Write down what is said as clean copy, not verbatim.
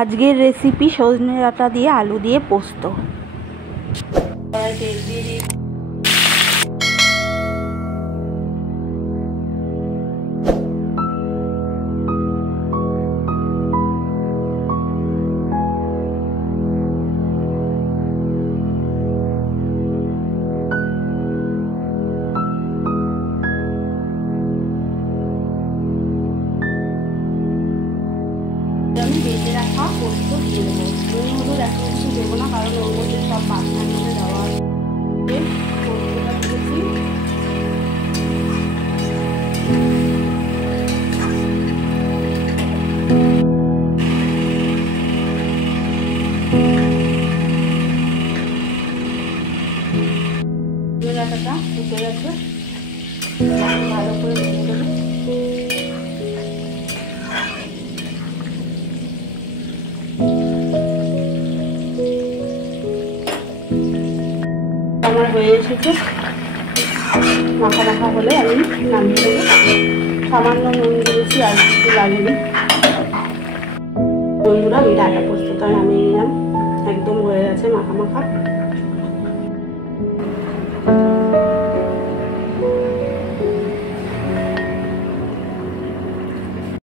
আজকের রেসিপি সজনে ডাঁটা দিয়ে আলু দিয়ে পোস্ত। তেল দিয়ে দিই, আমি বেটে রাখা পোস্ত দিয়ে দেবো। নুন হলুদ এত কিছু দেবো না, কারণ ওর মধ্যে সব বাটনার মধ্যে দেওয়া আছে। পোস্তটা দিয়েছি, ডাঁটাটা ফুটে গেছে, ভালো করে ভেজে দেবো। আমার হয়ে এসেছে, মাখা মাখা হলে আমি নামিয়ে দেবো। সামান্য নুন দিয়েছি, আর কিছু লাগেনি। বন্ধুরা, আমি ডাঁটা পোস্তটা নামিয়ে নিলাম, একদম হয়ে গেছে মাখা মাখা।